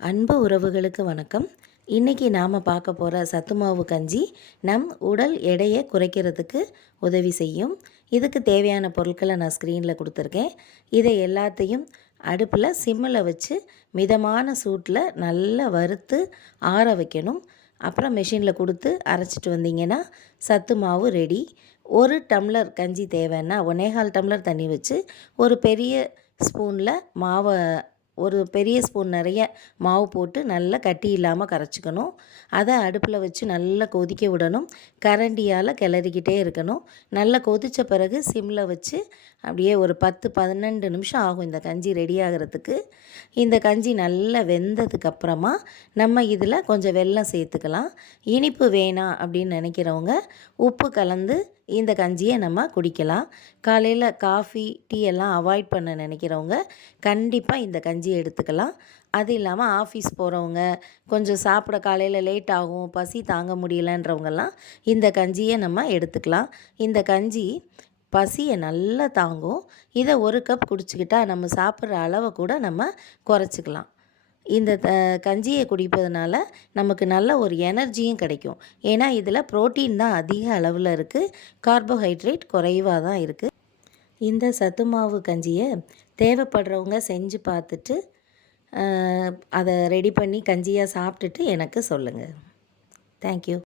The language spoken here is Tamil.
அன்பு உறவுகளுக்கு வணக்கம். இன்றைக்கி நாம் பார்க்க போகிற சத்து மாவு கஞ்சி நம் உடல் எடையை குறைக்கிறதுக்கு உதவி செய்யும். இதுக்கு தேவையான பொருட்களை நான் ஸ்க்ரீனில் கொடுத்துருக்கேன். இதை எல்லாத்தையும் அடுப்பில் சிம்மில் வச்சு மிதமான சூட்டில் நல்லா வறுத்து ஆற வைக்கணும். அப்புறம் மிஷினில் கொடுத்து அரைச்சிட்டு வந்தீங்கன்னா சத்து மாவு ரெடி ஒரு டம்ளர் கஞ்சி தேவைன்னா ஒன்னேகால் டம்ளர் தண்ணி வச்சு ஒரு பெரிய ஸ்பூனில் மாவை ஒரு பெரிய ஸ்பூன் நிறைய மாவு போட்டு நல்லா கட்டி இல்லாமல் கரைச்சிக்கணும். அதை அடுப்பில் வச்சு நல்லா கொதிக்க விடணும். கரண்டியால் கிளறிக்கிட்டே இருக்கணும். நல்லா கொதித்த பிறகு சிம்மில் வச்சு அப்படியே ஒரு பத்து பன்னெண்டு நிமிஷம் ஆகும் இந்த கஞ்சி ரெடி ஆகிறதுக்கு. இந்த கஞ்சி நல்லா வெந்ததுக்கப்புறமா நம்ம இதில் கொஞ்சம் வெல்லம் சேர்த்துக்கலாம். இனிப்பு வேணாம் அப்படின்னு நினைக்கிறவங்க உப்பு கலந்து இந்த கஞ்சியை நம்ம குடிக்கலாம். காலையில் காஃபி டீ எல்லாம் அவாய்ட் பண்ண நினைக்கிறவங்க கண்டிப்பாக இந்த கஞ்சியை எடுத்துக்கலாம். அது இல்லாமல் ஆஃபீஸ் போகிறவங்க கொஞ்சம் சாப்பிட காலையில் லேட் ஆகும் பசி தாங்க முடியலன்றவங்கெல்லாம் இந்த கஞ்சியை நம்ம எடுத்துக்கலாம். இந்த கஞ்சி பசியை நல்லா தாங்கும். இதை ஒரு கப் குடிச்சிக்கிட்டால் நம்ம சாப்பிட்ற அளவை கூட நம்ம குறைச்சிக்கலாம். இந்த த கஞ்சியை குடிப்பதனால நமக்கு நல்ல ஒரு எனர்ஜியும் கிடைக்கும். ஏன்னா இதில் ப்ரோட்டீன் தான் அதிக அளவில் இருக்குது கார்போஹைட்ரேட் குறைவாக தான் இருக்குது இந்த சத்து மாவு கஞ்சியை தேவைப்படுறவங்க செஞ்சு பார்த்துட்டு அதை ரெடி பண்ணி கஞ்சியாக சாப்பிட்டுட்டு எனக்கு சொல்லுங்கள் தேங்க்யூ.